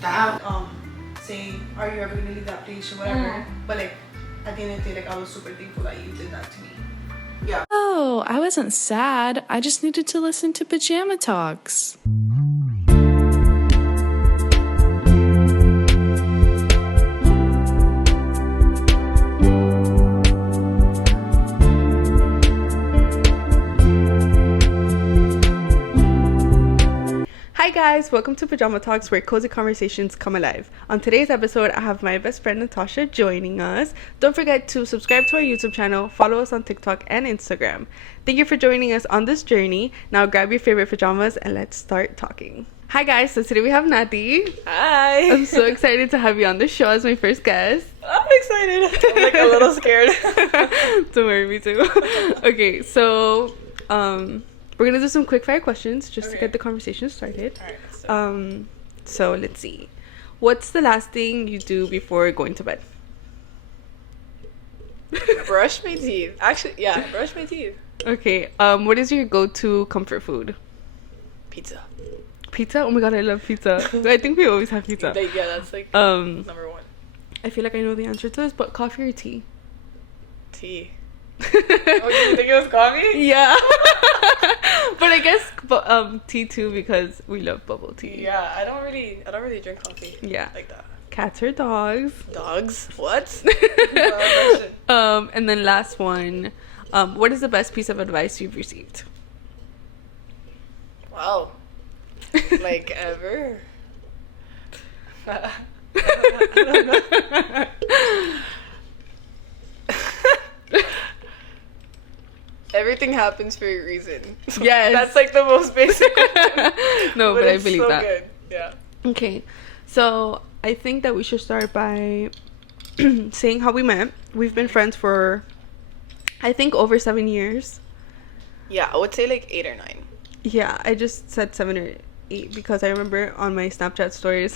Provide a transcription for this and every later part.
That saying, are you ever gonna leave that place or whatever? But like at the end of the day, like I was super thankful that you did that to me. Yeah. Oh, I wasn't sad. I just needed to listen to Pajama Talks. Hi guys, welcome to Pajama Talks, where cozy conversations come alive. On today's episode, I have my best friend Natasha joining us. Don't forget to subscribe to our YouTube channel, follow us on TikTok and Instagram. Thank you for joining us on this journey. Now grab your favorite pajamas and let's start talking. Hi guys, so today we have Nati. Hi. I'm so excited to have you on the show as my first guest. I'm excited. I'm like a little scared. Don't worry, me too. Okay, so we're gonna do some quick fire questions just to get the conversation started. All right, so let's see. What's the last thing you do before going to bed? brush my teeth. Actually, yeah, brush my teeth. Okay. What is your go-to comfort food? Pizza. Pizza? Oh my god, I love pizza. I think we always have pizza. Yeah, that's like number one. I feel like I know the answer to this, but coffee or tea? Tea. Oh, you think it was coffee? Yeah. But I guess tea too, because we love bubble tea. Yeah, I don't really drink coffee. Yeah. Like that. Cats or dogs? Dogs? What? And then last one. What is the best piece of advice you've received? Wow. Like ever? I don't know. Everything happens for a reason. Yes. That's like the most basic one. No, but I believe so that. Good. Yeah. Okay. So I think that we should start by saying how we met. We've been friends for, I think, over 7 years. Yeah, I would say like 8 or 9. Yeah, I just said 7 or 8 because I remember on my Snapchat stories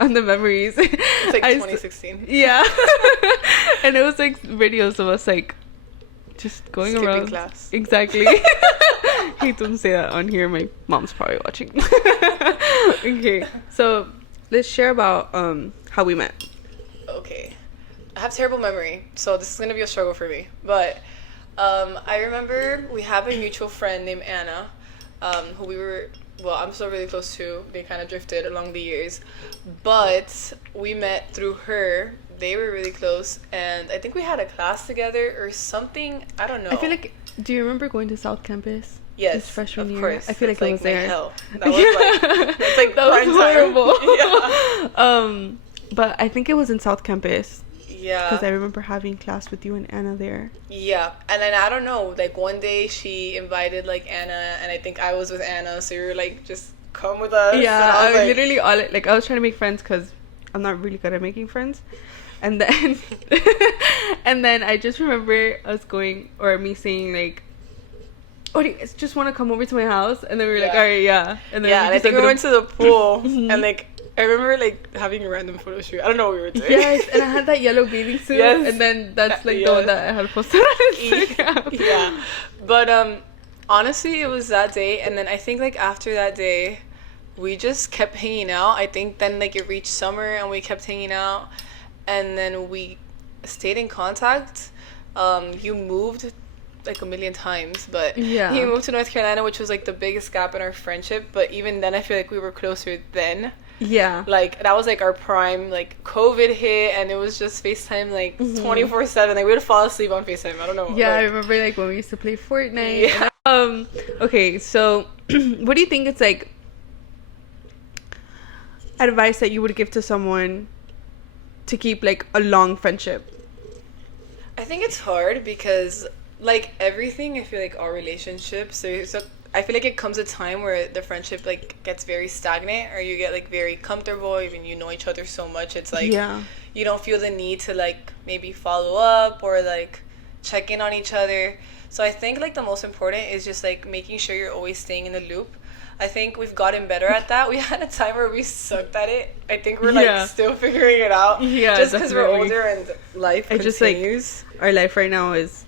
on the memories. It's like 2016. Yeah. And it was like videos of us like just going skipping around class. Exactly. Hate to say that on here. My mom's probably watching. Okay, so let's share about how we met. Okay, I have terrible memory, so this is gonna be a struggle for me. But I remember we have a mutual friend named Anna, who I'm still really close to. They kind of drifted along the years, but we met through her. They were really close, and I think we had a class together or something. I don't know. I feel like, do you remember going to South Campus? Yes, this freshman year. course. I feel like it it was like there. Hell. That was like that's like that was horrible. Yeah. But I think it was in South Campus. Yeah. Because I remember having class with you and Anna there. Yeah, and then I don't know. Like one day she invited like Anna, and I think I was with Anna, so you were like, just come with us. Yeah, I was like, literally I was trying to make friends because I'm not really good at making friends. And then and then I just remember me saying like, oh, do you guys just want to come over to my house? And then we were like, all right, yeah. And then and I think we went to the pool and like I remember like having a random photo shoot. I don't know what we were doing. Yes, and I had that yellow bathing suit. Yes. And then that's like the one that I had posted on Instagram. Yeah. But honestly, it was that day, and then I think like after that day we just kept hanging out. I think then like it reached summer and we kept hanging out. And then we stayed in contact. You moved like a million times, but yeah, you moved to North Carolina, which was like the biggest gap in our friendship. But even then, I feel like we were closer then. Yeah. Like that was like our prime. Like COVID hit, and it was just FaceTime like 24/7. Like we would fall asleep on FaceTime. I don't know. Yeah, like, I remember like when we used to play Fortnite. Yeah. Okay, so what do you think it's like advice that you would give to someone to keep like a long friendship? I think it's hard because like everything, I feel like our relationships, I feel like it comes a time where the friendship like gets very stagnant, or you get like very comfortable, even you know each other so much, it's like you don't feel the need to like maybe follow up or like check in on each other. So I think like the most important is just like making sure you're always staying in the loop. I think we've gotten better at that. We had a time where we sucked at it. I think we're like still figuring it out. Yeah, just because we're older and life continues. Just like our life right now is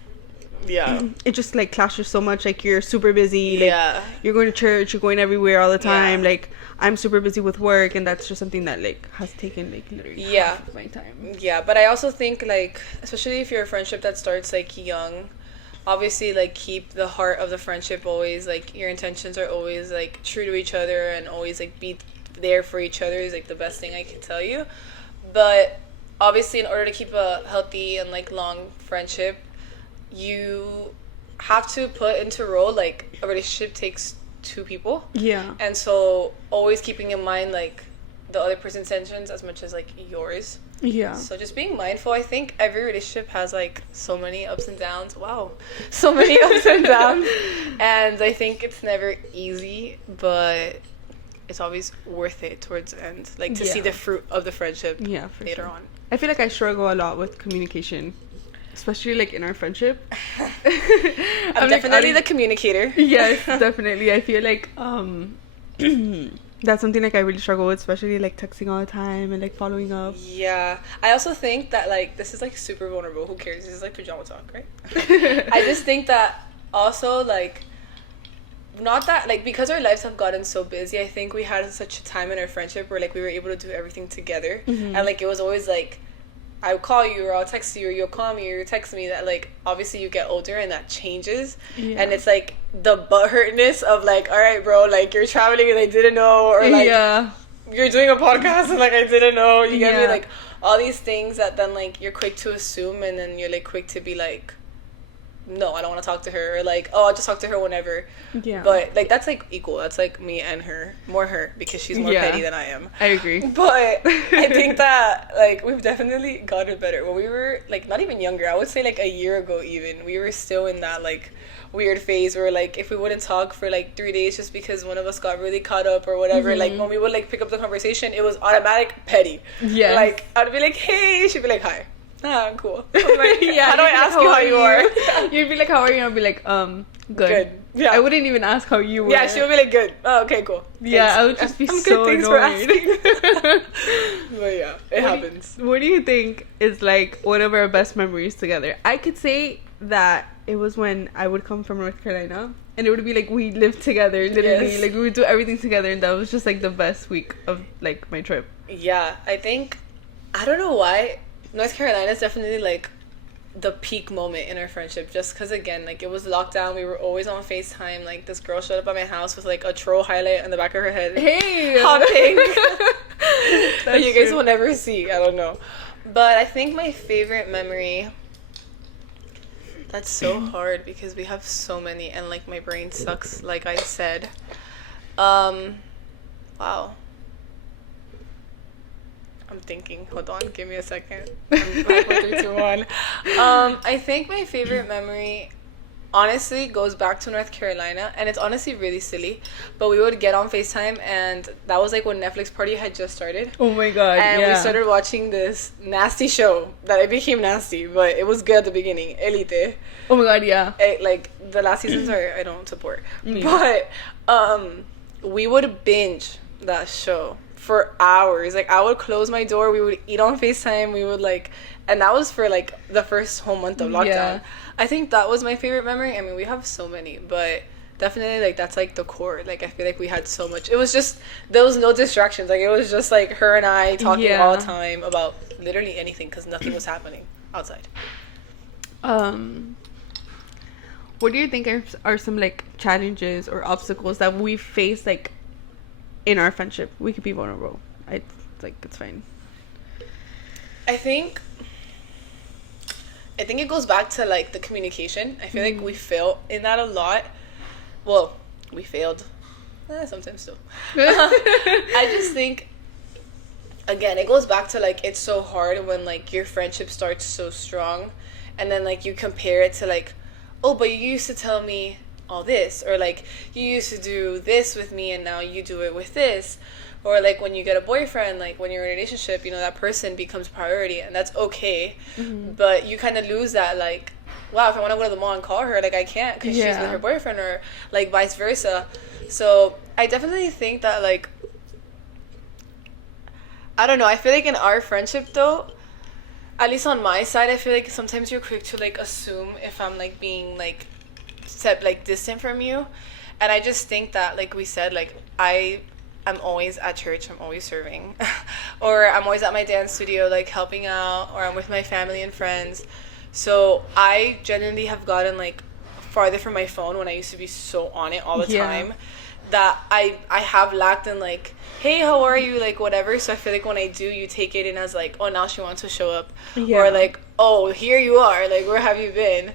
Yeah. it just like clashes so much. Like you're super busy. Like, Yeah. you're going to church. You're going everywhere all the time. Yeah. Like I'm super busy with work, and that's just something that like has taken like literally Yeah. half of my time. Yeah, but I also think, like, especially if you're a friendship that starts, like, young, obviously, like, keep the heart of the friendship always, like, your intentions are always, like, true to each other and always, like, be there for each other is, like, the best thing I can tell you. But obviously, in order to keep a healthy and, like, long friendship, you have to put into role, like, a relationship takes two people. Yeah. And so always keeping in mind, like, the other person's intentions as much as, like, yours. Yeah. So just being mindful. I think every relationship has, like, so many ups and downs. Wow. So many ups and downs. And I think it's never easy, but it's always worth it towards the end. Like, to see Yeah. the fruit of the friendship Yeah, for later sure. on. I feel like I struggle a lot with communication, especially like in our friendship. I'm definitely the communicator. Yes, definitely. I feel like that's something like I really struggle with, especially like texting all the time and like following up. Yeah. I also think that, like, this is, like, super vulnerable. Who cares? This is, like, pajama talk, right? I just think that also, like, not that, like, because our lives have gotten so busy, I think we had such a time in our friendship where, like, we were able to do everything together. Mm-hmm. And, like, it was always, like, I'll call you or I'll text you or you'll call me or you text me. That, like, obviously you get older and that changes. Yeah. And it's, like, the butthurtness of, like, all right, bro, like, you're traveling and I didn't know. Or, like, Yeah. you're doing a podcast and, like, I didn't know. You get me? Yeah. Like, all these things that then, like, you're quick to assume and then you're, like, quick to be, like, no, I don't want to talk to her. Or, like, oh, I'll just talk to her whenever. Yeah. But, like, that's, like, equal. That's, like, me and her. More her, because she's more Yeah. petty than I am. I agree. But I think that, like, we've definitely gotten better. When we were, like, not even younger, I would say, like, a year ago even, we were still in that, like, weird phase where, like, if we wouldn't talk for, like, 3 days just because one of us got really caught up or whatever, like, when we would, like, pick up the conversation, it was automatic petty. Yes. Like, I'd be like, hey, she'd be like, hi. Ah, I'm cool. I'm like, Yeah, how do I you'd be like, ask you how you are? You'd be like, how are you? And I'd be like, good. Good. Yeah. I wouldn't even ask how you were. Yeah, she would be like, good. Oh, okay, cool. Yeah, Thanks. I would just be I'm so good, thanks for annoyed. asking. But yeah, it happens. What do you think is like one of our best memories together? I could say that it was when I would come from North Carolina and it would be like we lived together literally. Yes. Like we would do everything together and that was just like the best week of like my trip. Yeah, I think, I don't know why, North Carolina is definitely like the peak moment in our friendship, just because again, like, it was lockdown, we were always on FaceTime. Like, this girl showed up at my house with like a troll highlight on the back of her head. Hey, Hot pink. That That's you guys true. will never see. I don't know, but I think my favorite memory, that's so hard because we have so many and like my brain sucks, like I said. Wow, I'm thinking. Hold on, give me a second. 5, 4, 3, 2, 1. I think my favorite memory honestly goes back to North Carolina, and it's honestly really silly, but we would get on FaceTime, and that was like when Netflix Party had just started. Oh my god. And yeah. we started watching this nasty show that it became nasty, but it was good at the beginning. Elite. Oh my god, yeah. Like, the last seasons I don't support. Me. But we would binge that show for hours. Like, I would close my door, we would eat on FaceTime, we would like, and that was for like the first whole month of lockdown. Yeah. I think that was my favorite memory. I mean, we have so many, but definitely like that's like the core. Like, I feel like we had so much. It was just, there was no distractions. Like, it was just like her and I talking Yeah. all the time about literally anything because nothing was happening outside. What do you think are some like challenges or obstacles that we face like in our friendship? We could be vulnerable. It's like, it's fine. I think it goes back to like the communication. I feel like we fail in that a lot. Well, we failed. Sometimes too. I just think, again, it goes back to like, it's so hard when like your friendship starts so strong and then like you compare it to like, oh, but you used to tell me all this, or like you used to do this with me and now you do it with this. Or like when you get a boyfriend, like when you're in a relationship, you know, that person becomes priority, and that's okay. But you kind of lose that, like, wow, if I want to go to the mall and call her, like, I can't because she's with her boyfriend, or like vice versa. So I definitely think that, like, I don't know, I feel like in our friendship though, at least on my side, I feel like sometimes you're quick to like assume if I'm like being like distant from you, and I just think that, like we said, like I'm always at church, I'm always serving, or I'm always at my dance studio like helping out, or I'm with my family and friends. So I genuinely have gotten like farther from my phone when I used to be so on it all the time, that I have lacked in like, hey, how are you, like whatever. So I feel like when I do, you take it in as like, oh, now she wants to show up, or like, oh, here you are, like, where have you been?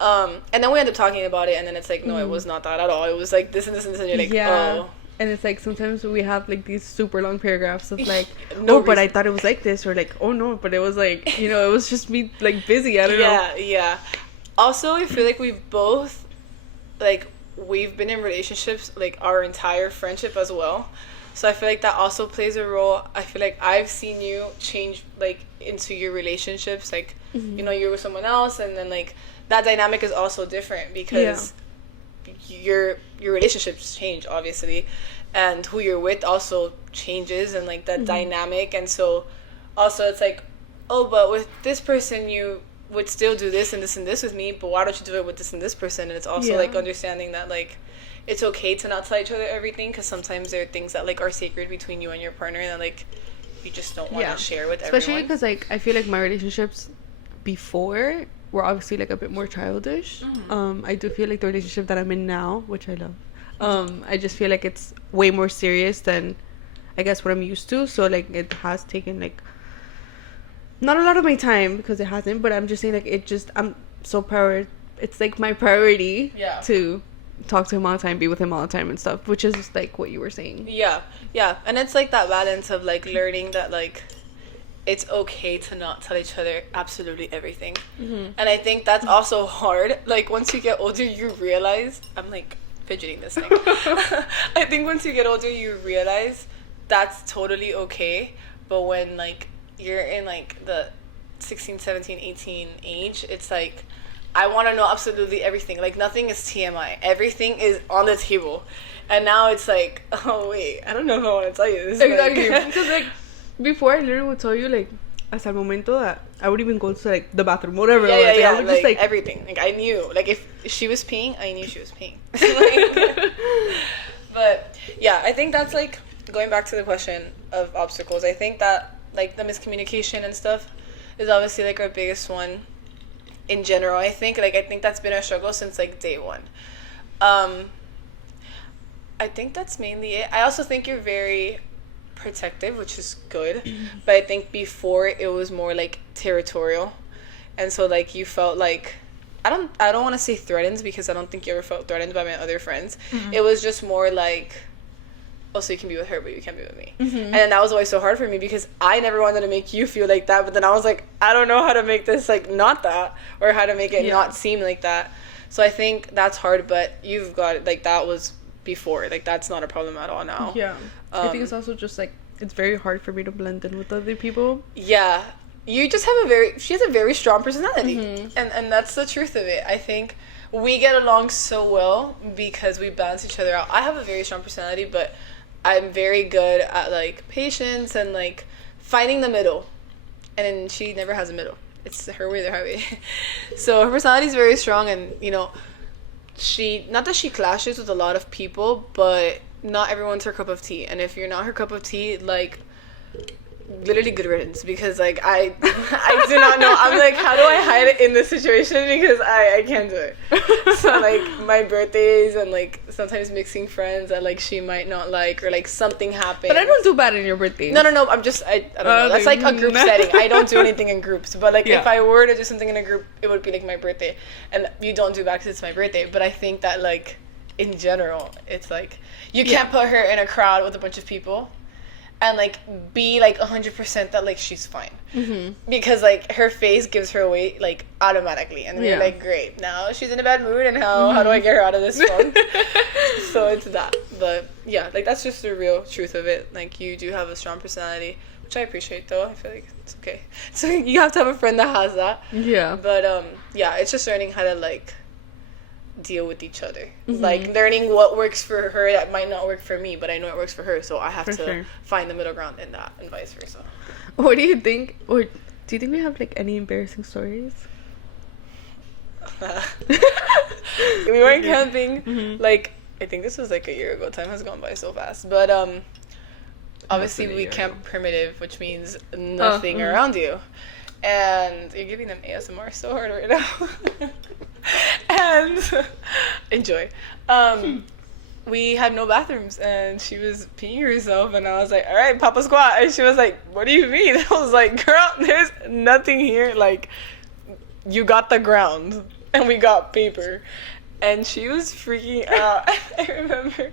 And then we end up talking about it, and then it's like, no, it was not that at all, it was like this and this and this, and you're like, oh. And it's like sometimes we have like these super long paragraphs of like, No but I reason. thought it was like this, or like, oh no, but it was like, you know, it was just me like busy, I don't know. Yeah. Also, I feel like we've both, like, we've been in relationships like our entire friendship as well. So I feel like that also plays a role. I feel like I've seen you change like into your relationships, like, you know, you're with someone else, and then like that dynamic is also different because your relationships change, obviously, and who you're with also changes, and like that dynamic. And so also it's like, oh, but with this person you would still do this and this and this with me, but why don't you do it with this and this person? And it's also like understanding that like it's okay to not tell each other everything, because sometimes there are things that like are sacred between you and your partner that like you just don't want to share with everyone. Especially because like I feel like my relationships before were obviously like a bit more childish. I do feel like the relationship that I'm in now, which I love, I just feel like it's way more serious than I guess what I'm used to. So like it has taken like not a lot of my time, because it hasn't, but I'm just saying like it just, I'm so it's like my priority to talk to him all the time, be with him all the time and stuff, which is like what you were saying. Yeah. And it's like that balance of like learning that like it's okay to not tell each other absolutely everything. And I think that's also hard. Like once you get older, you realize, I'm like fidgeting this thing. I think once you get older, you realize that's totally okay. But when like you're in like the 16, 17, 18 age, it's like, I want to know absolutely everything. Like nothing is TMI. Everything is on the table. And now it's like, oh wait, I don't know if I want to tell you this. Exactly. Because like before, I literally would tell you like hasta el momento that I would even go to like the bathroom, whatever. Yeah. I would like, just like everything. Like I knew. Like if she was peeing, I knew she was peeing. Like, but yeah, I think that's like going back to the question of obstacles. I think that like the miscommunication and stuff is obviously like our biggest one in general. I think that's been our struggle since like day one. I think that's mainly it. I also think you're very protective, which is good, but I think before it was more like territorial, and so like you felt like, I don't want to say threatened, because I don't think you ever felt threatened by my other friends. It was just more like, oh, so you can be with her, but you can't be with me. And then that was always so hard for me, because I never wanted to make you feel like that, but then I was like, I don't know how to make this like not that, or how to make it not seem like that. So I think that's hard, but you've got it, like that was before, like that's not a problem at all now. I think it's also just like it's very hard for me to blend in with other people. You just have she has a very strong personality, and that's the truth of it. I think we get along so well because we balance each other out. I have a very strong personality, but I'm very good at like patience and like finding the middle, and then she never has a middle. It's her way or the highway. So her personality is very strong, and you know, not that she clashes with a lot of people, but not everyone's her cup of tea. And if you're not her cup of tea, like literally good riddance, because like I do not know. I'm like, how do I hide it in this situation, because I can't do it. So like my birthdays and like sometimes mixing friends that like she might not like, or like something happens. But I don't do bad in your birthday. No, I'm just I don't know. That's like a group setting. I don't do anything in groups, but like if I were to do something in a group, it would be like my birthday, and you don't do bad because it's my birthday. But I think that like in general, it's like you can't put her in a crowd with a bunch of people and like be like 100% that like she's fine, because like her face gives her away like automatically, and we're like, great, now she's in a bad mood, and how do I get her out of this funk? So it's that. But yeah, like that's just the real truth of it. Like you do have a strong personality, which I appreciate, though. I feel like it's okay. So you have to have a friend that has that. But yeah, it's just learning how to like deal with each other, like learning what works for her that might not work for me, but I know it works for her, so I have to find the middle ground in that, and vice versa. What do you think, or Do you think we have like any embarrassing stories? We went camping like I think this was like a year ago. Time has gone by so fast. But obviously we camp primitive, which means nothing around you. And you're giving them ASMR so hard right now. And enjoy. We had no bathrooms and she was peeing herself and I was like, all right, Papa squat. And she was like, what do you mean? I was like, girl, there's nothing here. Like, you got the ground and we got paper. And she was freaking out. I remember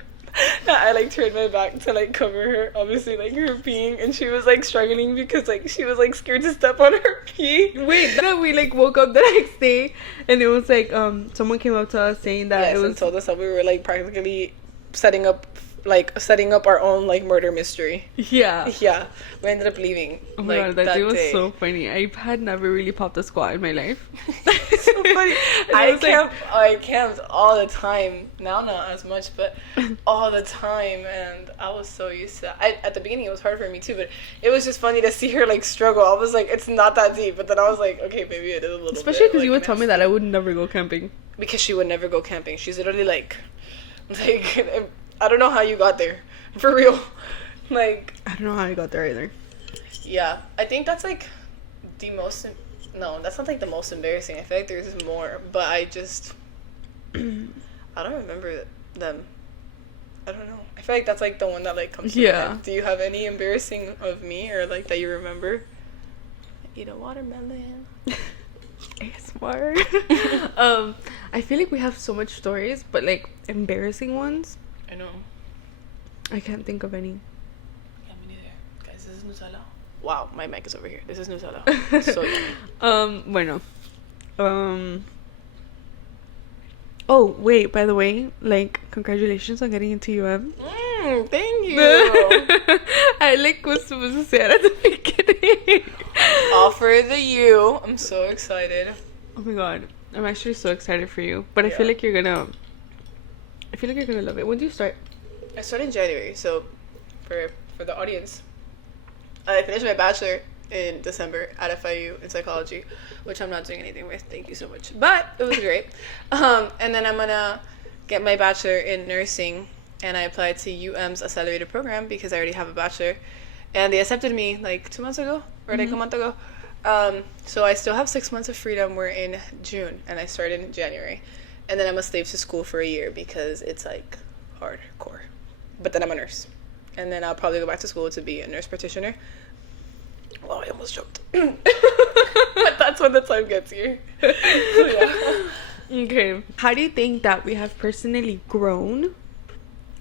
I like turned my back to like cover her, obviously like her peeing, and she was like struggling because like she was like scared to step on her pee. Wait, then we like woke up the next day and it was like someone came up to us saying that it was and told us that we were like practically setting up our own like murder mystery. Yeah. Yeah. We ended up leaving. Oh my god, that day was so funny. I had never really popped a squat in my life. So funny. I camped all the time. Now not as much, but all the time, and I was so used to that. At the beginning it was hard for me too, but it was just funny to see her like struggle. I was like, it's not that deep, but then I was like, okay, maybe it is a little Especially bit. because you would tell me that I would never go camping. Because she would never go camping. She's literally like I don't know how you got there. For real. Like, I don't know how I got there either. Yeah. I think that's like the most... No, that's not like the most embarrassing. I feel like there's more. But I just... I don't remember them. I don't know. I feel like that's like the one that like comes to my head. Do you have any embarrassing of me or like that you remember? Eat a watermelon. ASMR. I feel like we have so much stories, but like embarrassing ones, I know. I can't think of any. Yeah, me neither. Guys, this is Nutella. Wow, my mic is over here. This is Nutella. So yummy. Bueno. Oh, wait, by the way, like, congratulations on getting into UM. Thank you. I like was supposed to say it at the beginning. All for the U. I'm so excited. Oh my god. I'm actually so excited for you. But I feel like you're gonna love it. When do you start? I started in January, so for the audience, I finished my bachelor in December at FIU in psychology, which I'm not doing anything with. Thank you so much. But it was great. And then I'm gonna get my bachelor in nursing, and I applied to UM's accelerated program because I already have a bachelor, and they accepted me like 2 months ago or like a month ago. So I still have 6 months of freedom. We're in June, and I started in January, and then I'm a slave to school for a year because it's like hardcore. But then I'm a nurse, and then I'll probably go back to school to be a nurse practitioner. Wow, I almost choked. But that's when the time gets here. So, yeah. Okay. How do you think that we have personally grown,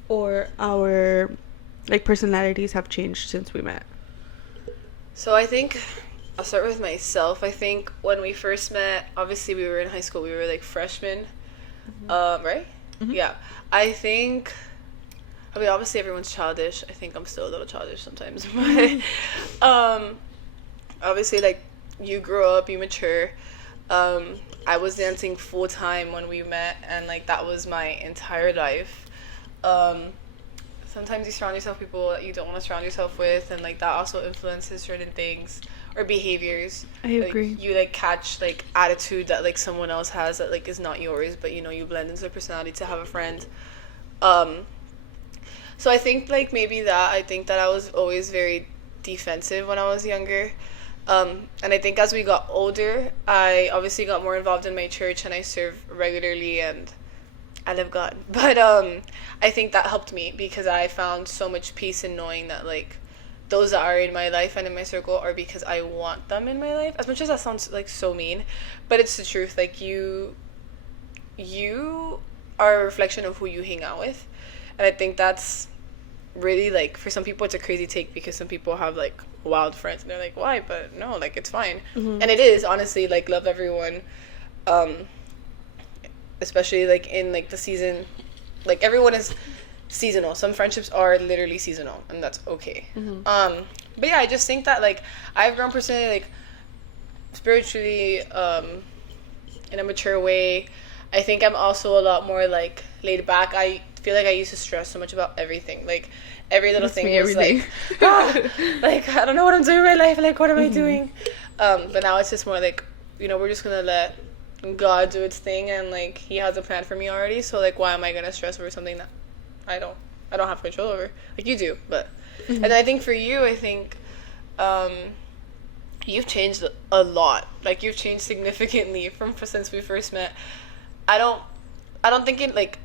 or our like personalities have changed since we met? So I think I'll start with myself. I think when we first met, obviously we were in high school. We were like freshmen, right? Mm-hmm. Yeah. I think. I mean, obviously everyone's childish. I think I'm still a little childish sometimes, but obviously, like, you grow up, you mature. I was dancing full time when we met, and like that was my entire life. Sometimes you surround yourself with people that you don't want to surround yourself with, and like that also influences certain things or behaviors. I agree. Like, you like catch like attitude that like someone else has that like is not yours, but you know you blend into their personality to have a friend. So I think like maybe that I think that I was always very defensive when I was younger. And I think as we got older, I obviously got more involved in my church and I serve regularly and I love God. But I think that helped me because I found so much peace in knowing that like those that are in my life and in my circle are because I want them in my life. As much as that sounds like so mean, but it's the truth. Like you are a reflection of who you hang out with. And I think that's really, like, for some people it's a crazy take because some people have, like, wild friends. And they're like, why? But no, like, it's fine. Mm-hmm. And it is, honestly, like, love everyone. Especially, like, in, like, the season. Like, everyone is seasonal. Some friendships are literally seasonal. And that's okay. Mm-hmm. But, yeah, I just think that, like, I've grown personally, like, spiritually, in a mature way. I think I'm also a lot more, like, laid back. I feel like I used to stress so much about everything. Like, every little thing was like, like, I don't know what I'm doing in my life. Like, what am I doing? But now it's just more like, we're just gonna let God do its thing, and like He has a plan for me already. So like, why am I gonna stress over something that I don't have control over? Like you do, but and I think for you, I think you've changed a lot. Like you've changed significantly from since we first met. I don't think in like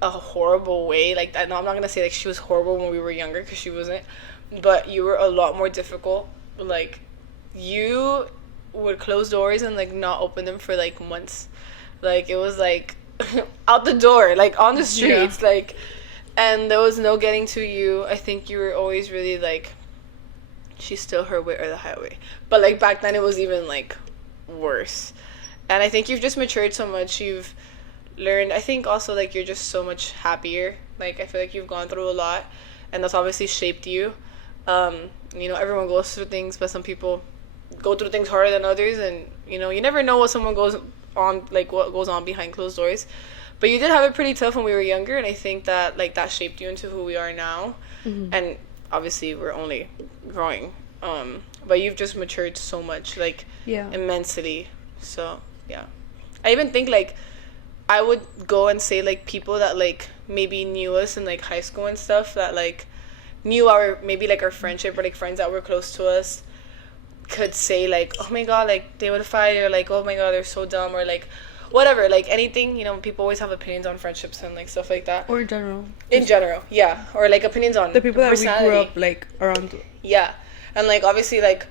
a horrible way. Like no, I'm not gonna say like she was horrible when we were younger, because she wasn't. But you were a lot more difficult. Like you would close doors and like not open them for like months. Like it was like out the door, like on the streets, like, and there was no getting to you. I think you were always really like, she's still her way or the highway. But like back then it was even like worse. And I think you've just matured so much. You've learned. I think also like you're just so much happier. Like I feel like you've gone through a lot, and that's obviously shaped you. Everyone goes through things, but some people go through things harder than others, and you never know what someone goes on, like what goes on behind closed doors. But you did have it pretty tough when we were younger, and I think that like that shaped you into who we are now. And obviously we're only growing, but you've just matured so much, like immensely. So yeah, I even think like I would go and say like people that like maybe knew us in like high school and stuff, that like knew our maybe like our friendship, or like friends that were close to us, could say like, oh my god, like they would fight, or like, oh my god, they're so dumb, or like whatever, like anything. People always have opinions on friendships and like stuff like that, or in general, yeah, or like opinions on the people that we grew up like around. Yeah. And like obviously like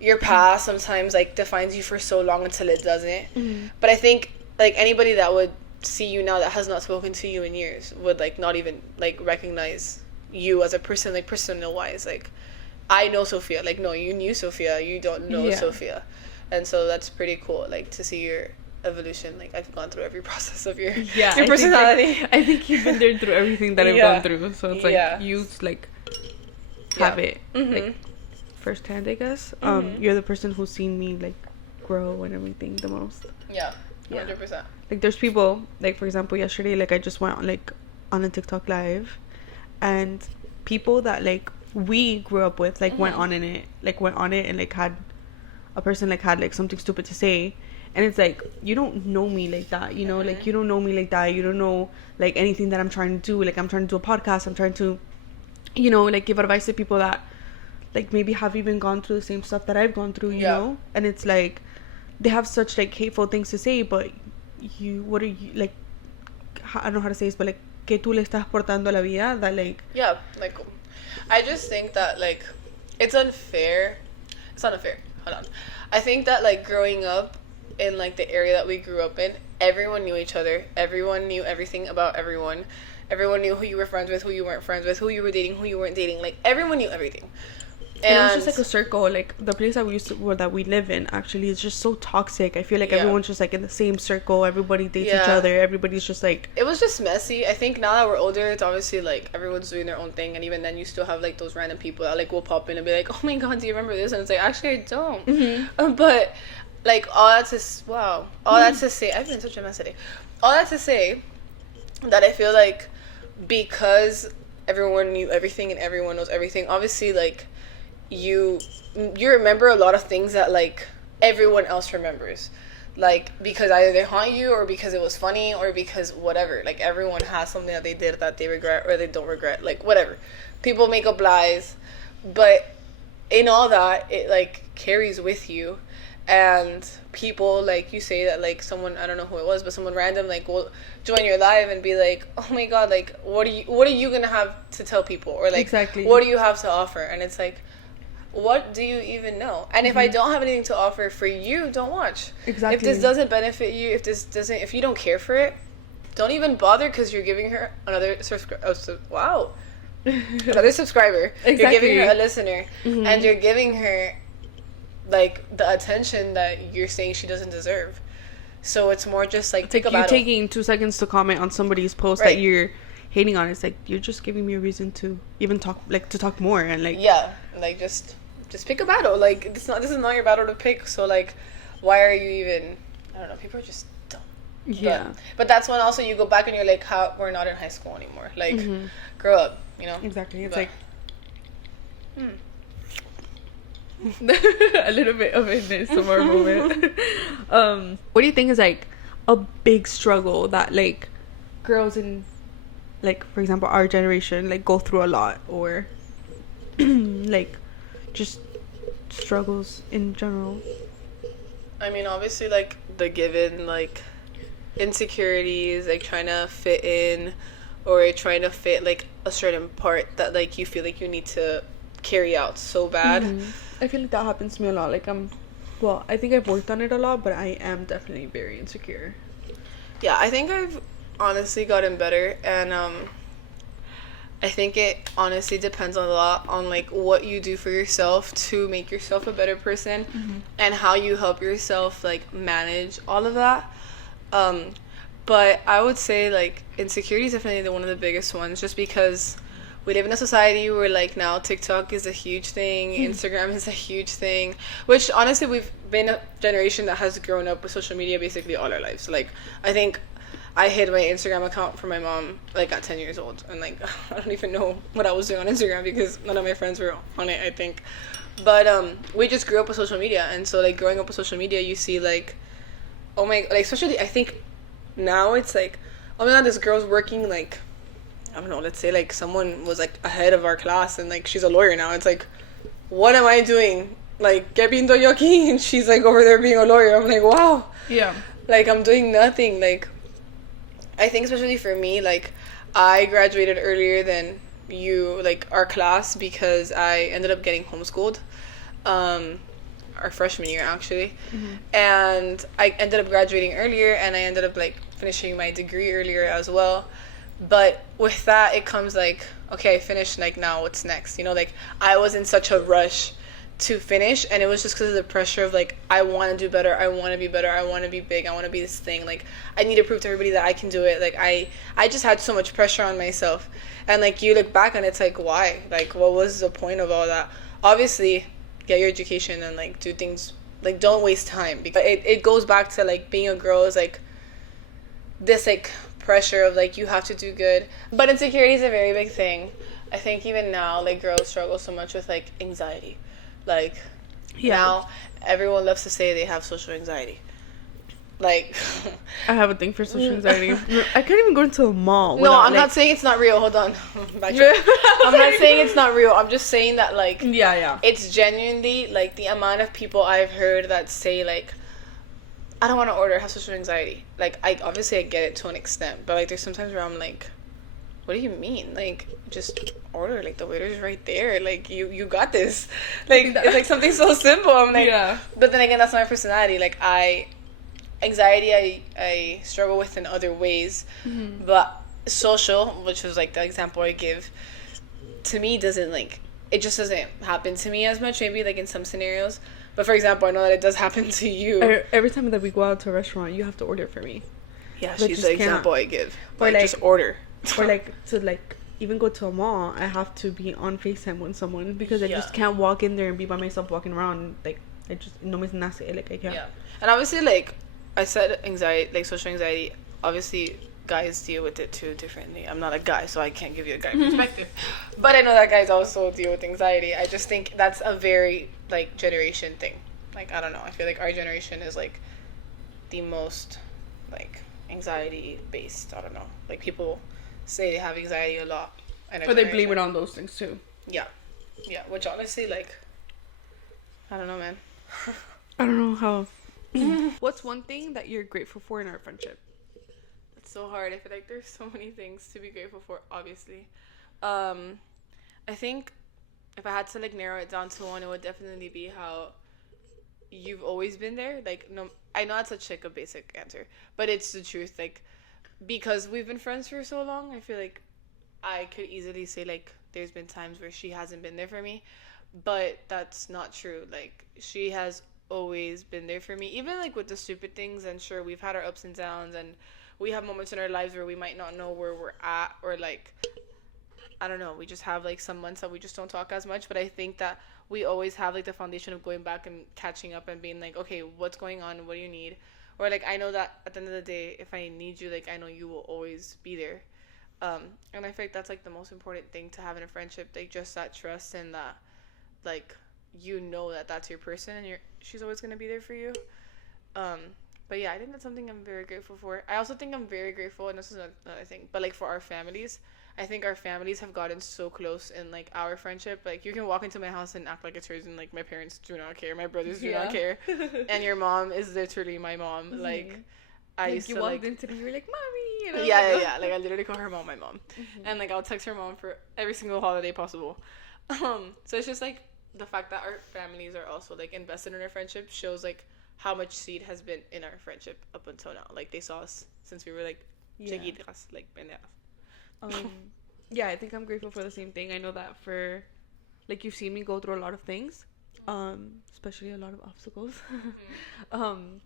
your past sometimes like defines you for so long until it doesn't. But I think like anybody that would see you now that has not spoken to you in years would like not even like recognize you as a person, like personal wise. Like I know Sofia, like no, you knew Sofia, you don't know Sofia. And so that's pretty cool, like to see your evolution. Like I've gone through every process of your personality. I think you've been there through everything that I've gone through, so it's like you like have it like firsthand, I guess. You're the person who's seen me like grow and everything the most. 100%. Like there's people, like for example yesterday, like I just went like on a TikTok live, and people that like we grew up with like went on it and like had a person like had like something stupid to say, and it's like, you don't know me like that, like you don't know me like that, you don't know like anything that I'm trying to do. Like I'm trying to do a podcast, I'm trying to like give advice to people that like maybe have even gone through the same stuff that I've gone through, you know. And it's like they have such like hateful things to say, but what are you like, I don't know how to say this, but like que tú le estás portando a la vida, that like like I just think that like it's not unfair. Hold on. I think that like growing up in like the area that we grew up in, everyone knew each other, everyone knew everything about everyone knew who you were friends with, who you weren't friends with, who you were dating, who you weren't dating. Like everyone knew everything. And it was just like a circle. Like the place that we live in actually is just so toxic. I feel like everyone's just like in the same circle, everybody dates each other, everybody's just like, it was just messy. I think now that we're older, it's obviously like everyone's doing their own thing, and even then you still have like those random people that like will pop in and be like, oh my god, do you remember this? And it's like, actually I don't. But like all that to say, I've been such a mess today. All that to say that I feel like because everyone knew everything and everyone knows everything, obviously like you remember a lot of things that like everyone else remembers, like because either they haunt you or because it was funny or because whatever. Like everyone has something that they did that they regret or they don't regret, like whatever. People make up lies, but in all that it like carries with you. And people, like you say that like someone, I don't know who it was, but someone random like will join your live and be like, oh my god, like what are you gonna have to tell people, or like what do you have to offer? And it's like, what do you even know? And if I don't have anything to offer for you, don't watch. Exactly. If this doesn't benefit you, if you don't care for it, don't even bother, because you're giving her another another subscriber. Exactly. You're giving her a listener, and you're giving her like the attention that you're saying she doesn't deserve. So it's more just like, take a battle. You're taking 2 seconds to comment on somebody's post that you're hating on. It's like, you're just giving me a reason to even talk more, and like like just pick a battle. Like this is not your battle to pick. So like, why are you even? I don't know. People are just dumb. Yeah. But that's when also you go back and you're like, how we're not in high school anymore. Like, grow up. You know. Exactly. It's like. A little bit of an ASMR moment. What do you think is like a big struggle that like girls in, like, for example, our generation like go through a lot, or like just struggles in general? I mean, obviously, like, the given, like, insecurities, like, trying to fit in, or trying to fit, like, a certain part that, like, you feel like you need to carry out so bad. I feel like that happens to me a lot. Like, well, I think I've worked on it a lot, but I am definitely very insecure. Yeah, I think I've honestly gotten better, and I think it honestly depends a lot on like what you do for yourself to make yourself a better person, and how you help yourself like manage all of that. But I would say like insecurity is definitely one of the biggest ones, just because we live in a society where like now TikTok is a huge thing, Instagram is a huge thing, which honestly we've been a generation that has grown up with social media basically all our lives. Like, I think I hid my Instagram account from my mom like at 10 years old, and like I don't even know what I was doing on Instagram because none of my friends were on it, I think. But we just grew up with social media, and so like growing up with social media, you see like, oh my, like, especially I think now it's like, oh my god, this girl's working, like, I don't know, let's say like someone was like ahead of our class and like she's a lawyer now. It's like, what am I doing? Like, ¿qué pinto yo aquí? And she's like over there being a lawyer. I'm like, wow. Yeah. Like, I'm doing nothing. Like, I think especially for me, like, I graduated earlier than you, like, our class, because I ended up getting homeschooled. Our freshman year, actually. And I ended up graduating earlier, and I ended up, like, finishing my degree earlier as well. But with that, it comes, like, okay, I finished, like, now what's next? You know, like, I was in such a rush to finish, and it was just because of the pressure of like, I want to do better, I want to be better, I want to be big, I want to be this thing, like I need to prove to everybody that I can do it. Like I just had so much pressure on myself, and like you look back and it's like, why? Like, what was the point of all that? Obviously get your education and like do things, like don't waste time, because it goes back to like being a girl is like this like pressure of like you have to do good. But insecurity is a very big thing. I think even now like girls struggle so much with like anxiety. Like, now everyone loves to say they have social anxiety. Like, I have a thing for social anxiety. I can't even go into a mall. No, I'm not saying it's not real. Hold on. I'm not saying it's not real. I'm just saying that, like, it's genuinely, like, the amount of people I've heard that say, like, I don't want to order, I have social anxiety. Like, I get it to an extent, but, like, there's sometimes where I'm like, what do you mean? Like, just order. Like, the waiter's right there. Like, you got this. Like, it's like something so simple. I'm like, But then again, that's my personality. Like, anxiety, I struggle with in other ways. But social, which was like the example I give, to me doesn't like, it just doesn't happen to me as much. Maybe like in some scenarios. But for example, I know that it does happen to you. Every time that we go out to a restaurant, you have to order for me. Yeah, she's the example I give. Like, like, just order. Or like to like even go to a mall, I have to be on FaceTime with someone, because I just can't walk in there and be by myself walking around. Like, I just no más nace. Like, I can't. Yeah, and obviously, like I said, anxiety, like social anxiety. Obviously, guys deal with it too differently. I'm not a guy, so I can't give you a guy perspective. But I know that guys also deal with anxiety. I just think that's a very like generation thing. Like, I don't know. I feel like our generation is like the most like anxiety based. I don't know. Like, people say they have anxiety a lot, Or they blame it on those things too. Yeah, which honestly, like, I don't know, man. I don't know how. What's one thing that you're grateful for in our friendship? It's so hard. I feel like there's so many things to be grateful for, obviously. I think if I had to like narrow it down to one, it would definitely be how you've always been there. Like, no, I know that's such like a basic answer, but it's the truth. Like, because we've been friends for so long, I feel like I could easily say like there's been times where she hasn't been there for me, but that's not true. Like, she has always been there for me, even like with the stupid things. And sure, we've had our ups and downs, and we have moments in our lives where we might not know where we're at, or like, I don't know, we just have like some months that we just don't talk as much. But I think that we always have like the foundation of going back and catching up and being like, okay, what's going on, what do you need? Or like, I know that at the end of the day, if I need you, like, I know you will always be there. And I feel like that's like the most important thing to have in a friendship, like just that trust, and that like you know that that's your person and she's always going to be there for you. But yeah, I think that's something I'm very grateful for. I also think I'm very grateful, and this is another thing, but like for our families, I think our families have gotten so close in like our friendship. Like you can walk into my house and act like it's yours, and like my parents do not care, my brothers do not care, and your mom is literally my mom. Mm-hmm. Like I used you to walked like into and you were like, mommy, you know? yeah. Like I literally call her mom my mom, and like I'll text her mom for every single holiday possible. So it's just like the fact that our families are also like invested in our friendship shows like how much seed has been in our friendship up until now. Like they saw us since we were like chiquitas, like pendejas. Yeah, I think I'm grateful for the same thing. I know that for like you've seen me go through a lot of things, especially a lot of obstacles,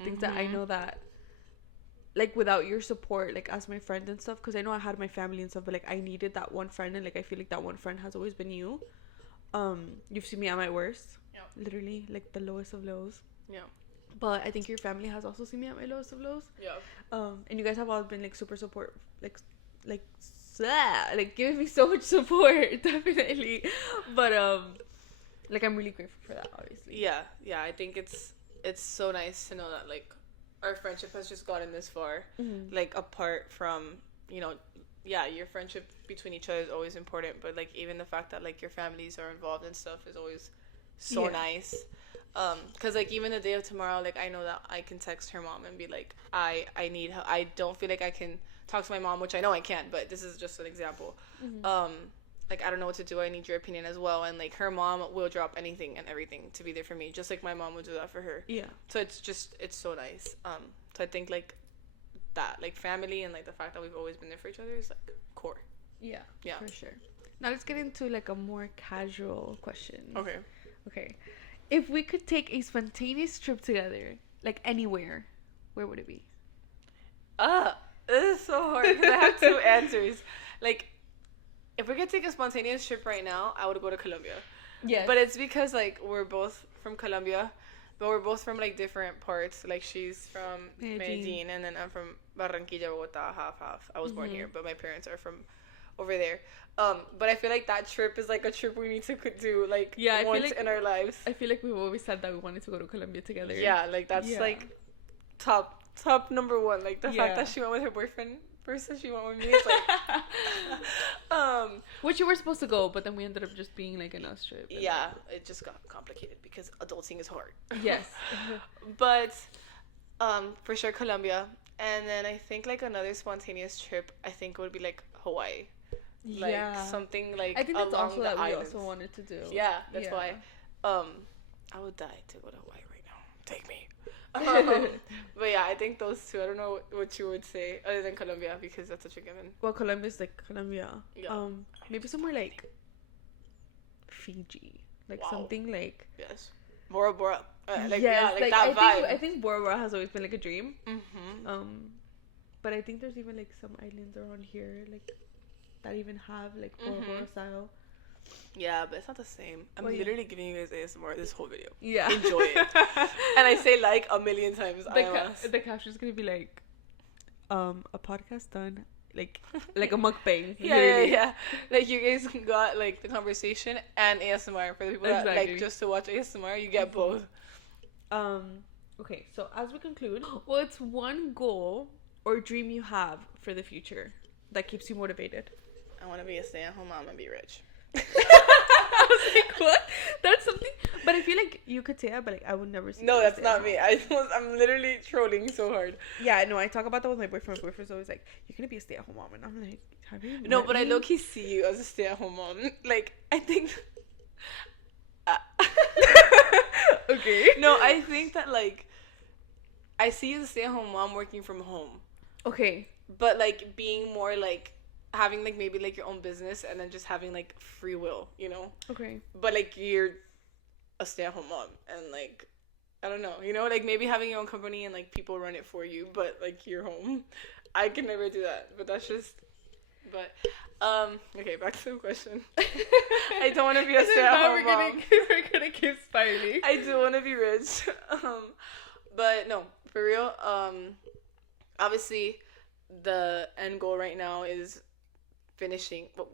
things that I know that like without your support, like as my friend and stuff, because I know I had my family and stuff, but like I needed that one friend, and like I feel like that one friend has always been you. You've seen me at my worst, literally like the lowest of lows. But I think your family has also seen me at my lowest of lows. And you guys have all been like super support, like giving me so much support, definitely. But like I'm really grateful for that, obviously. Yeah, I think it's so nice to know that like our friendship has just gotten this far. Like apart from, you know, your friendship between each other is always important, but like even the fact that like your families are involved and stuff is always so nice. Because like even the day of tomorrow, like I know that I can text her mom and be like, I need help. I don't feel like I can talk to my mom, which I know I can't, but this is just an example. Like I don't know what to do, I need your opinion as well. And like her mom will drop anything and everything to be there for me, just like my mom would do that for her. So it's so nice. So I think like that, like family and like the fact that we've always been there for each other is like core. Yeah For sure. Now let's get into like a more casual question. Okay, if we could take a spontaneous trip together, like anywhere, where would it be? This is so hard because I have two answers. Like, if we could take a spontaneous trip right now, I would go to Colombia. Yes. But it's because, like, we're both from Colombia, but we're both from, like, different parts. Like, she's from Medellin, and then I'm from Barranquilla, Bogota, half. I was born here, but my parents are from over there. But I feel like that trip is, like, a trip we need to do, like, once in our lives. I feel like we've always said that we wanted to go to Colombia together. Yeah, like, that's, like, top number one. Like, the fact that she went with her boyfriend versus she went with me, it's like which you were supposed to go, but then we ended up just being like an us trip. It just got complicated because adulting is hard. Yes. But for sure Colombia, and then I think like another spontaneous trip I think would be like Hawaii. Like something like I think that's along also the that islands. we also wanted to do. That's why I would die to go to Hawaii right now. Take me. But yeah, I think those two. I don't know what you would say other than Colombia because that's such a given. Well, Colombia's like Colombia. Maybe somewhere like Fiji, like something like Bora Bora. Like that vibe. I think Bora Bora has always been like a dream. But I think there's even like some islands around here like that even have like Bora Bora style. Yeah, but it's not the same. I'm literally giving you guys ASMR this whole video. Yeah. Enjoy it. And I say like a million times. The caption's gonna be like, a podcast done. Like a mukbang. Yeah. Like you guys got like the conversation and ASMR for the people that like just to watch ASMR. You get both. Okay, so as we conclude, what's one goal or dream you have for the future that keeps you motivated? I want to be a stay-at-home mom and be rich. I was like, what? That's something. But I feel like you could say that, but like I would never say. No, that's not me. I'm literally trolling so hard. Yeah, no, I talk about that with my boyfriend. My boyfriend's always like, "You're gonna be a stay-at-home mom," and I'm like, "Have you?" No, but I low-key see you as a stay-at-home mom. Like I think. Okay. No, I think that like I see you as a stay-at-home mom working from home. Okay. But like being more like having like maybe like your own business and then just having like free will, you know? Okay. But like you're a stay-at-home mom and like I don't know, you know, like maybe having your own company and like people run it for you, but like you're home. I can never do that, but that's just. But okay, back to the question. I don't want to be a stay-at-home mom. We're gonna keep spiraling. I do want to be rich. But no, for real. Obviously, the end goal right now is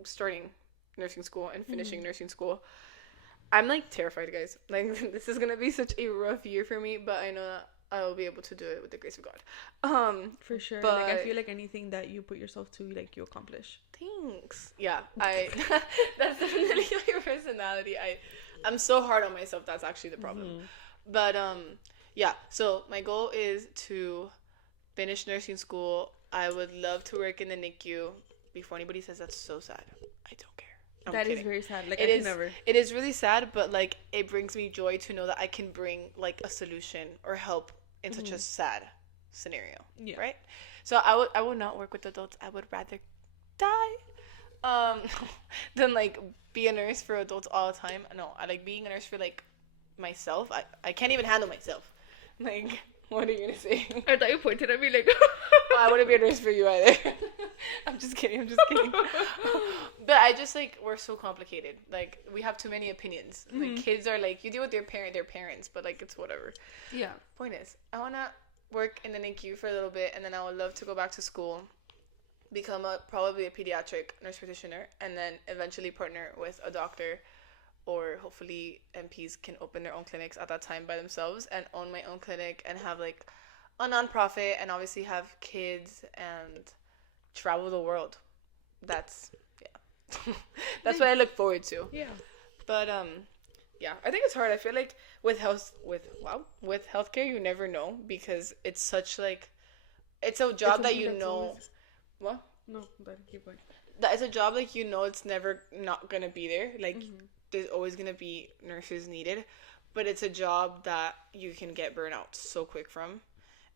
starting nursing school and finishing nursing school. I'm like terrified, guys. Like this is gonna be such a rough year for me, but I know that I will be able to do it with the grace of God. For sure. But Like I feel like anything that you put yourself to, like you accomplish. thanks. Yeah, that's definitely my personality. I'm so hard on myself. That's actually the problem. But yeah. So my goal is to finish nursing school. I would love to work in the NICU. Before anybody says that's so sad, I don't care. I'm That is kidding. very sad. Like It I can is. never. It is really sad, but like it brings me joy to know that I can bring like a solution or help in such a sad scenario. Yeah. Right. So I would not work with adults. I would rather die than like be a nurse for adults all the time. No, I like being a nurse for like myself. I can't even handle myself. Like, what are you gonna say? I thought you pointed at me like. I wouldn't be a nurse for you either. I'm just kidding. But I just like, we're so complicated. Like, we have too many opinions. Like, kids are like, you deal with their parents, but like, it's whatever. Yeah. Point is, I want to work in the NICU for a little bit, and then I would love to go back to school, become probably a pediatric nurse practitioner, and then eventually partner with a doctor, or hopefully MPs can open their own clinics at that time by themselves and own my own clinic and have like a non-profit and obviously have kids and travel the world. That's that's what I look forward to. Yeah. But yeah, I think it's hard. I feel like with healthcare you never know, because it's such like, it's a job that you know always... what? No, but keep going. That is a job like, you know, it's never not gonna be there. Like there's always gonna be nurses needed, but it's a job that you can get burnout so quick from.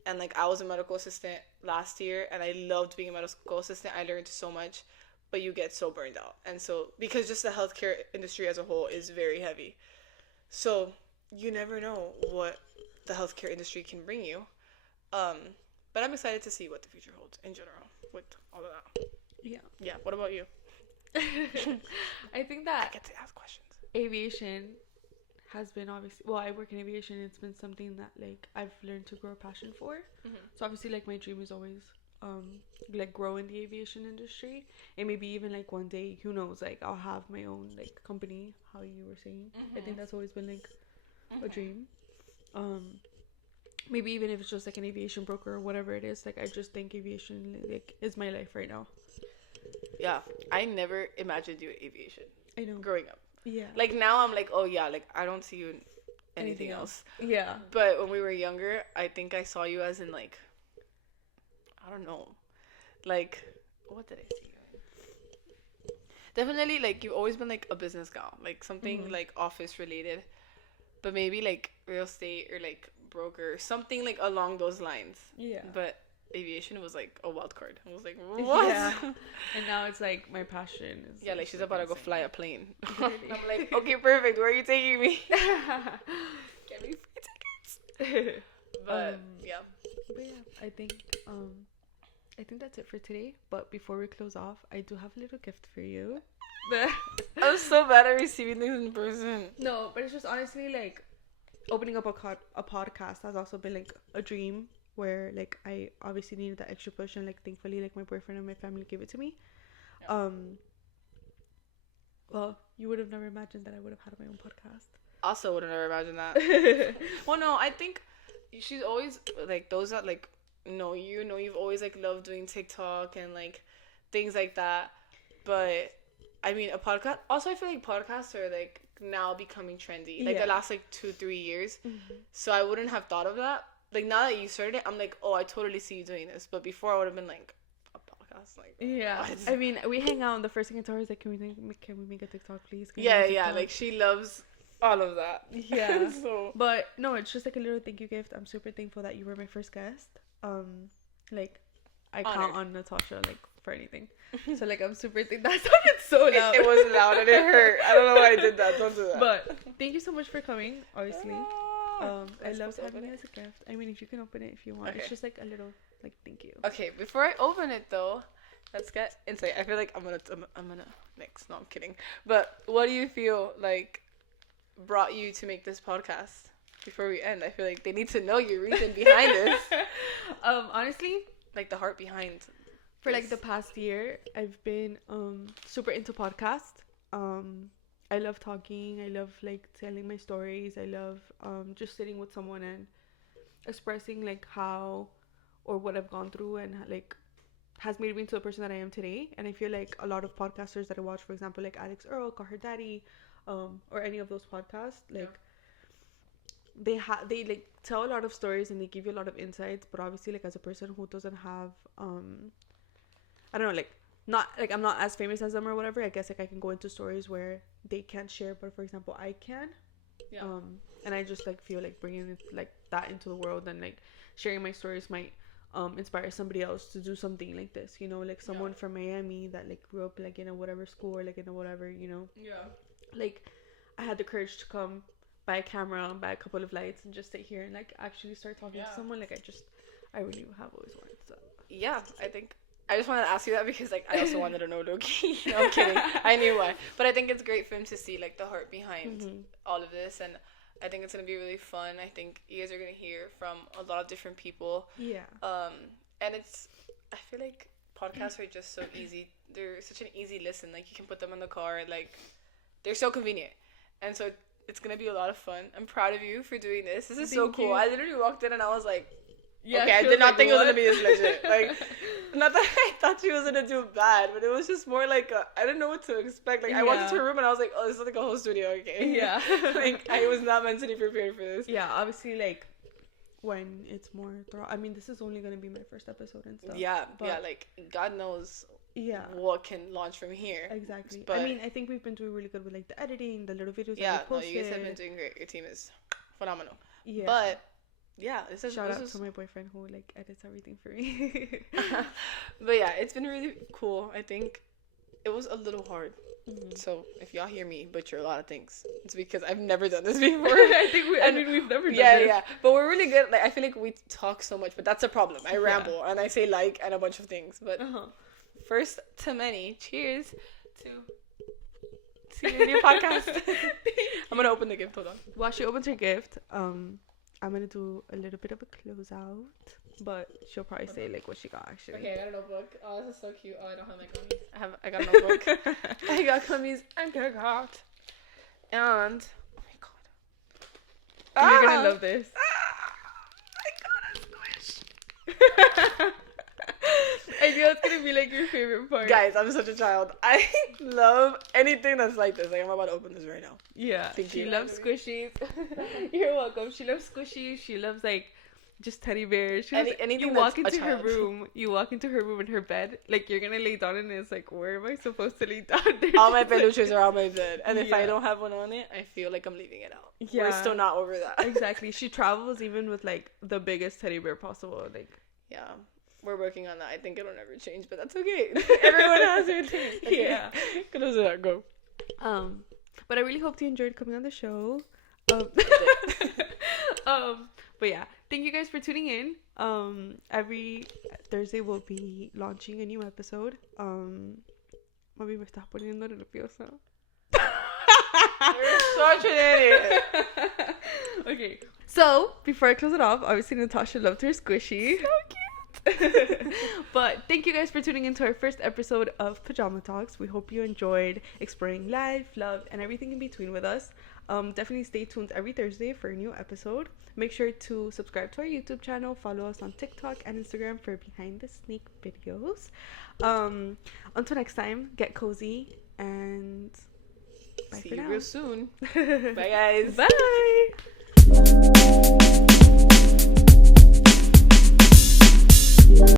And like, I was a medical assistant last year and I loved being a medical assistant. I learned so much, but you get so burned out. And so, because just the healthcare industry as a whole is very heavy. So you never know what the healthcare industry can bring you. But I'm excited to see what the future holds in general with all of that. Yeah. Yeah. What about you? I think that I get to ask questions. aviation has been obviously, well, I work in aviation. It's been something that like I've learned to grow a passion for. So obviously like my dream is always like grow in the aviation industry, and maybe even like one day, who knows, like I'll have my own like company, how you were saying. I think that's always been like a dream. Maybe even if it's just like an aviation broker or whatever it is, like I just think aviation like is my life right now. Yeah, I never imagined you in aviation I know. growing up. Yeah. Like now I'm like, oh yeah, like I don't see you in anything else. Yeah. But when we were younger, I think I saw you as in like, I don't know, like, what did I see you in? Definitely like, you've always been like a business gal, like something like office related, but maybe like real estate or like broker or something like along those lines. Yeah. But aviation was like a wild card. I was like, what? Yeah. And now it's like my passion is. Yeah, like she's about to go fly a plane. Literally. I'm like, okay, perfect. Where are you taking me? Get me free tickets. But yeah. But yeah, I think that's it for today. But before we close off, I do have a little gift for you. I'm so bad at receiving things in person. No, but it's just honestly like opening up a podcast has also been like a dream, where like I obviously needed that extra push, and like thankfully like my boyfriend and my family gave it to me. Yeah. Well, you would have never imagined that I would have had my own podcast. Also would have never imagined that. Well, no, I think she's always like, those that like know you've always like loved doing TikTok and like things like that. But I mean, a podcast, also I feel like podcasts are like now becoming trendy, like the last like 2-3 years. So I wouldn't have thought of that. Like now that you started it, I'm like, oh, I totally see you doing this. But before I would have been like, a podcast, like, yeah. what? I mean, we hang out, and the first thing I told her is like, can we make a TikTok, please? Yeah, like she loves all of that. Yeah. So, but no, it's just like a little thank you gift. I'm super thankful that you were my first guest. Like I count on Natasha like for anything. So like I'm super thankful. That sounded so loud. It was loud and it hurt. I don't know why I did that. Don't do that. But thank you so much for coming. Obviously, I love having it you as a gift. I mean, if you can open it if you want. Okay. It's just like a little like thank you. Okay, before I open it though, let's get insight. I feel like I'm gonna mix. No, I'm kidding. But what do you feel like brought you to make this podcast? Before we end, I feel like they need to know your reason behind this. Honestly, like the heart behind. for like the past year, I've been super into podcasts. I I love talking. I love like telling my stories. I love just sitting with someone and expressing like how or what I've gone through and like has made me into the person that I am today. And I feel like a lot of podcasters that I watch, for example, like Alex Earl, Call Her Daddy, or any of those podcasts, like they like tell a lot of stories and they give you a lot of insights. But obviously, like as a person who doesn't have I don't know, like not like I'm not as famous as them or whatever, I guess like I can go into stories where they can't share, but for example I can. And I just like feel like bringing it like that into the world and like sharing my stories might inspire somebody else to do something like this, you know, like someone from Miami that like grew up like in a whatever school or like in a whatever, you know, like I had the courage to come buy a camera and buy a couple of lights and just sit here and like actually start talking to someone. Like I really have always wanted. So I think I just wanted to ask you that because like I also wanted to know Loki. No, I'm kidding. I knew why, but I think it's great for him to see like the heart behind all of this, and I think it's gonna be really fun. I think you guys are gonna hear from a lot of different people. And I feel like podcasts are just so easy. They're such an easy listen. Like you can put them in the car. Like they're so convenient, and so it's gonna be a lot of fun. I'm proud of you for doing this. This is so cool. I literally walked in and I was like, okay, I did not think it was gonna be this legit. Like, not that I thought she was gonna do bad, but it was just more like I didn't know what to expect. Like I walked into her room and I was like, oh, this is like a whole studio. Okay. Like I was not mentally prepared for this. Obviously like when it's more thorough. I mean, this is only gonna be my first episode and stuff. But like God knows what can launch from here. Exactly. But I mean, I think we've been doing really good with like the editing, the little videos that we posted. You guys have been doing great. Your team is phenomenal. But shout out to my boyfriend who like edits everything for me. But yeah, it's been really cool. I think it was a little hard. So if y'all hear me butcher a lot of things, it's because I've never done this before. We've never done this. But we're really good. Like I feel like we talk so much, but that's a problem. I ramble and I say like and a bunch of things. But first to many, cheers to your new podcast. I'm gonna open the gift. Hold on. While she opens her gift, I'm gonna do a little bit of a closeout, but she'll probably say like what she got actually. Okay, I got a notebook. Oh, this is so cute. Oh, I don't have my gummies. I got a notebook. I got gummies and Kit-Kat. And oh my god, you're gonna love this. I got a squish. I know it's gonna be like your favorite part. Guys, I'm such a child. I love anything that's like this. Like I'm about to open this right now. She loves squishies. You're welcome. She loves squishies. She loves like just teddy bears. She loves anything. You walk into her room. You walk into her room in her bed. Like you're gonna lay down and it's like, where am I supposed to lay down? All my peluches are on my bed, and if I don't have one on it, I feel like I'm leaving it out. We're still not over that. Exactly. She travels even with like the biggest teddy bear possible. Like we're working on that. I think it'll never change, but that's okay. Everyone has their thing. Okay. Close that. Go. But I really hope you enjoyed coming on the show. But yeah, thank you guys for tuning in. Every Thursday we'll be launching a new episode. Mami me está poniendo nerviosa. You're such an idiot. Okay, so before I close it off, obviously Natasha loved her squishy. So cute. But thank you guys for tuning into our first episode of Pajama Talks. We hope you enjoyed exploring life, love, and everything in between with us. Definitely stay tuned every Thursday for a new episode. Make sure to subscribe to our YouTube channel, follow us on TikTok and Instagram for behind the sneak videos. Until next time, get cozy and bye. See for you now. real soon. Bye guys. Bye.